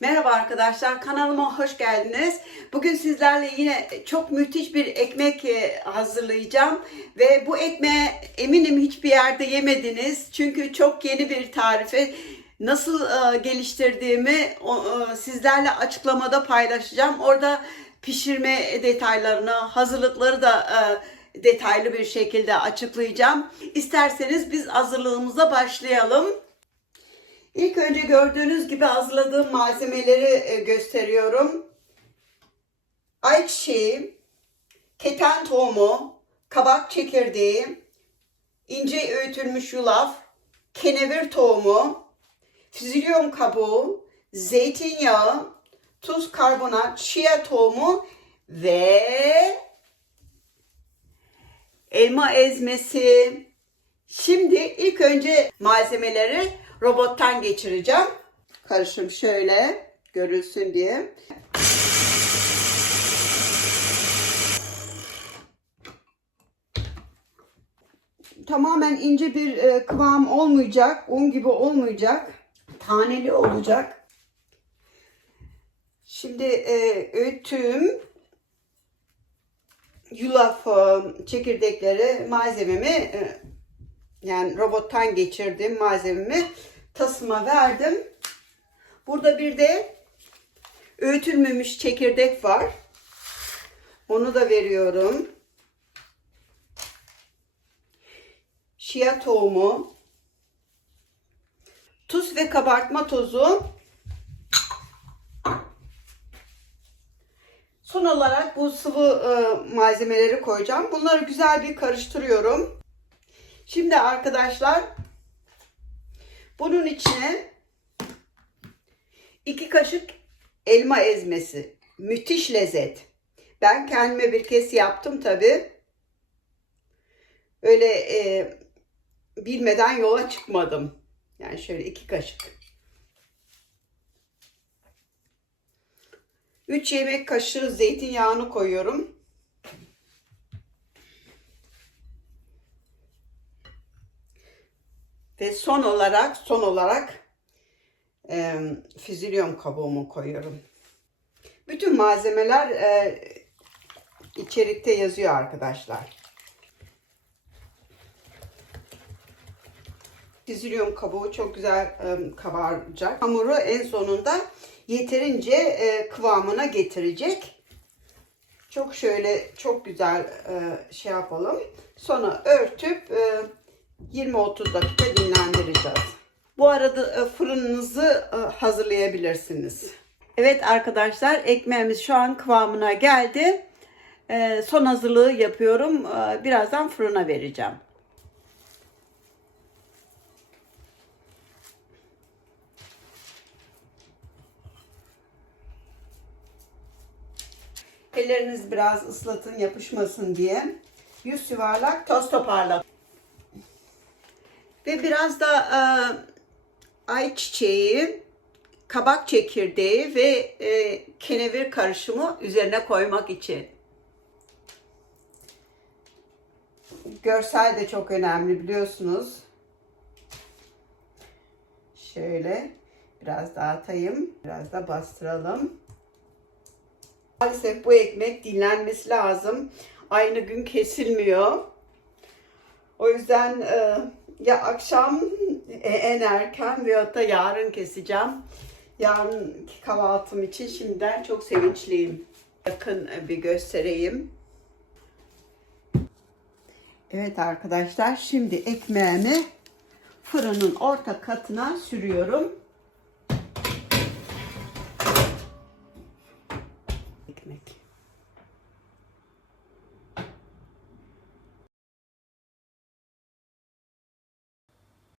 Merhaba arkadaşlar, kanalıma hoş geldiniz. Bugün sizlerle yine çok müthiş bir ekmek e, hazırlayacağım. Ve bu ekmeği eminim hiçbir yerde yemediniz. Çünkü çok yeni bir tarife. Nasıl e, geliştirdiğimi e, sizlerle açıklamada paylaşacağım. Orada pişirme detaylarını, hazırlıkları da detaylı bir şekilde açıklayacağım. İsterseniz biz hazırlığımıza başlayalım. İlk önce gördüğünüz gibi hazırladığım malzemeleri e, gösteriyorum. Ayçiçeği, keten tohumu, kabak çekirdeği, ince öğütülmüş yulaf, kenevir tohumu, füzilyon kabuğu, zeytinyağı, tuz, karbonat, chia tohumu ve elma ezmesi. Şimdi ilk önce malzemeleri robottan geçireceğim. Karışım şöyle görülsün diye. Tamamen ince bir e, kıvam olmayacak. Un gibi olmayacak. Taneli olacak. Şimdi e, öğüttüğüm yulaf çekirdekleri malzememi e, yani robottan geçirdim malzememi tasıma verdim. Burada bir de öğütülmemiş çekirdek var. Onu da veriyorum. Şia tohumu. Tuz ve kabartma tozu. Son olarak bu sıvı e, malzemeleri koyacağım. Bunları güzel bir karıştırıyorum. Şimdi arkadaşlar bunun içine iki kaşık elma ezmesi. Müthiş lezzet. Ben kendime bir kez yaptım tabi. Öyle e, bilmeden yola çıkmadım. Yani şöyle iki kaşık. 3 yemek kaşığı zeytinyağını koyuyorum. Ve son olarak son olarak e, füzilyon kabuğumu koyuyorum. Bütün malzemeler e, içerikte yazıyor arkadaşlar. Füzilyon kabuğu çok güzel e, kabaracak. Hamuru en sonunda yeterince e, kıvamına getirecek. Çok şöyle çok güzel e, şey yapalım. Sonra örtüp e, 20-30 dakika dinlendireceğiz. Bu arada e, fırınınızı e, hazırlayabilirsiniz. Evet arkadaşlar ekmeğimiz şu an kıvamına geldi. E, son hazırlığı yapıyorum. Birazdan fırına vereceğim. Elleriniz biraz ıslatın yapışmasın diye. Yüz yuvarlak toz toparla. Ve biraz da e, ayçiçeği, kabak çekirdeği ve e, kenevir karışımı üzerine koymak için. Görsel de çok önemli biliyorsunuz. Şöyle biraz dağıtayım. Biraz da bastıralım. Maalesef bu ekmek dinlenmesi lazım. Aynı gün kesilmiyor. O yüzden e, ya akşam e, en erken veyahut da yarın keseceğim. Yarın kahvaltım için şimdiden çok sevinçliyim. Yakın e, bir göstereyim. Evet arkadaşlar şimdi ekmeğimi fırının orta katına sürüyorum.